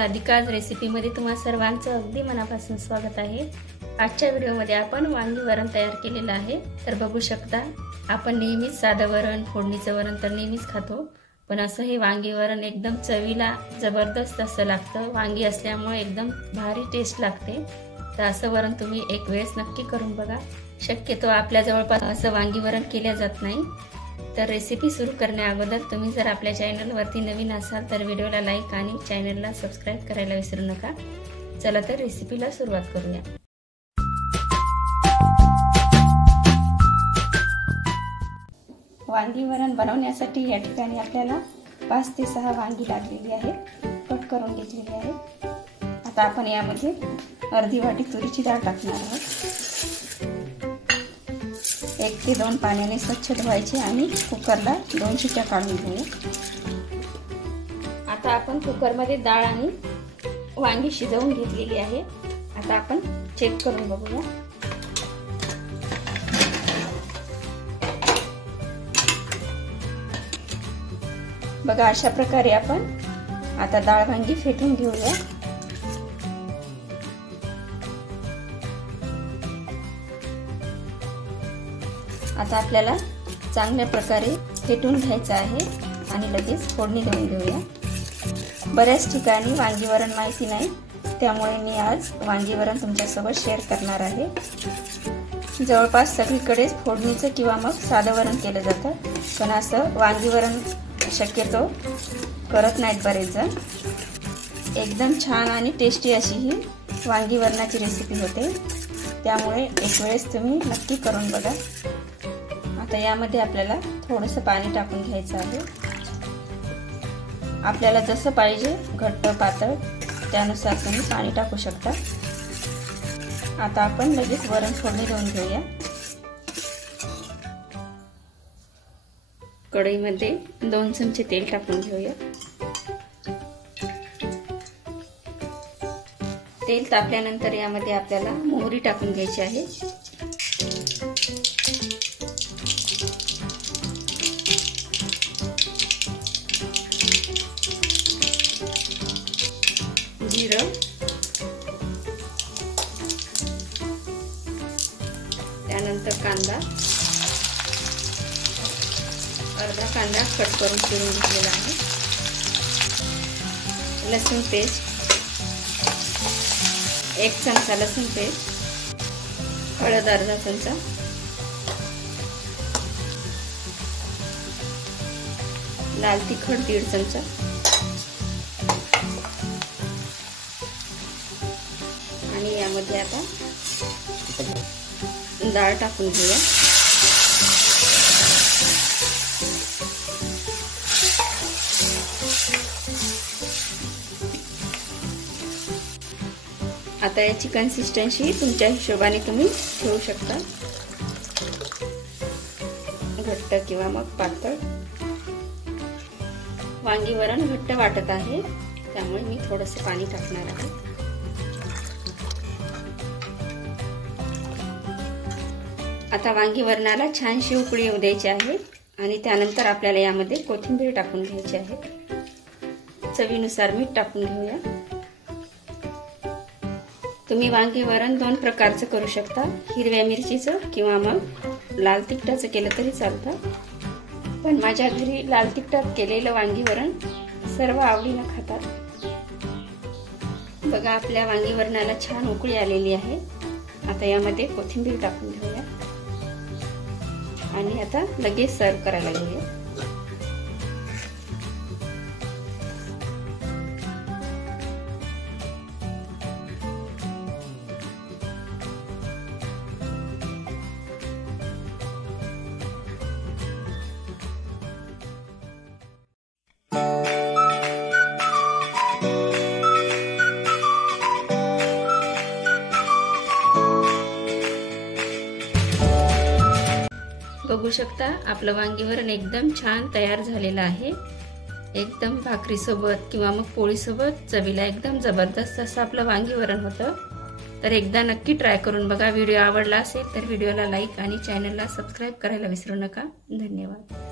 राधिकाज रेसिपीमध्ये तुम्हा सर्वांचं अगदी मनापासून स्वागत आहे। आजच्या व्हिडिओमध्ये आपण वांगी वरण तयार केलेलं आहे। तर बघू शकता, आपण नेहमीच साधं वरण, फोडणीचं वरण तर नेहमीच खातो, पण असं हे वांगी वरण एकदम चवीला जबरदस्त असं लागतं। वांगी असल्यामुळे एकदम भारी टेस्ट लागते। तर असं वरण तुम्ही एक वेळेस नक्की करून बघा। शक्यतो आपल्या जवळपास असं वांगी वरण केले जात नाही। तर रेसिपी सुरू करण्या अगोदर तुम्ही जर आपल्या चॅनलवरती नवीन असाल तर व्हिडिओला लाईक आणि चॅनलला सबस्क्राइब करायला विसरू नका। चला तर रेसिपीला सुरुवात करूया। वांगी वरण बनवण्यासाठी या ठिकाणी आपल्याला 5 ते 6 वांगी लागलेली आहेत, कट करून घेतलेली आहे। आता आपण यामध्ये अर्धी वाटी तुरीची डाळ टाकणार आहोत। 1 ते 2 पाण्याने स्वच्छ धुवायचे आणि कुकरला 2 शिट्ट्या काढून घेऊया। आता आपण कुकरमध्ये डाळ आणि वांगी शिजवून घेतलेली आहे। आता आपण चेक करून बघूया। बघा, अशा प्रकारे आपण आता डाळ वांगी फेटून घेऊया। आता आपल्याला चांगल्या प्रकारे फेटून घ्यायचं आहे आणि लगेच फोडणी देऊन घेऊया। बऱ्याच ठिकाणी वांगी वरण माहिती नाही, त्यामुळे मी आज वांगी वरण तुमच्यासोबत शेअर करणार आहे। जवळपास सगळीकडेच फोडणीचं किंवा मग साधं वरण केलं जातं, पण असं वांगी वरण शक्यतो करत नाहीत बरेच जण। एकदम छान आणि टेस्टी अशी ही वांगी वरणाची रेसिपी होते, त्यामुळे एक वेळेस तुम्ही नक्की करून बघा। आता यामध्ये आपल्याला थोडंसं पाणी टाकून घ्यायचं आहे। आपल्याला जसं पाहिजे घट्ट पातळ त्यानुसार तुम्ही पाणी टाकू शकता। आता आपण लगेच वरण फोडणी देऊन घेऊया। कढईमध्ये 2 चमचे तेल टाकून घेऊया। तेल तापल्यानंतर यामध्ये आपल्याला मोहरी टाकून घ्यायची आहे। जिरं, त्यानंतर कांदा, अर्धा कांदा कट करून चिरून घेतलेला आहे। लसूण पेस्ट, 1 चमचा लसूण पेस्ट, हळद अर्धा चमचा, लाल तिखट 1.5 चमचा आणि यामध्ये आता डाळ टाकून घेऊया। आता याची कन्सिस्टन्सी तुमच्या हिशोबाने तुम्ही ठेवू शकता, घट्ट किंवा मग पातळ। वांगी वरण घट्ट वाटत आहे, त्यामुळे मी थोडंसं पाणी टाकणार आहे। आता वांगी वरणाला छानशी उकळी येऊ द्यायची आहे आणि त्यानंतर आपल्याला यामध्ये कोथिंबीर टाकून घ्यायची आहे। चवीनुसार मीठ टाकून घेऊया। तुम्ही वांगी वरण 2 प्रकारचं करू शकता, हिरव्या मिरचीचं किंवा मग लाल तिखटाचं केलं तरी चालतं, पण माझ्या घरी लाल तिखटात केलेलं वांगी वरण सर्व आवडीनं खातात। बघा, आपल्या वांगी वरणाला छान उकळी आलेली आहे। आता यामध्ये कोथिंबीर टाकून घेऊया आणि आता लगेच सर्व करायला घेऊया। बघू शकता, आपलं वांगी वरण एकदम छान तयार झालेलं आहे। एकदम भाकरी सोबत किंवा मग पोळी सोबत चवीला एकदम जबरदस्त असं आपलं वांगी वरण होतं। तर एकदा नक्की ट्राय करून बघा। व्हिडिओ आवडला असेल तर व्हिडिओला लाईक आणि चॅनलला सबस्क्राइब करायला विसरू नका। धन्यवाद।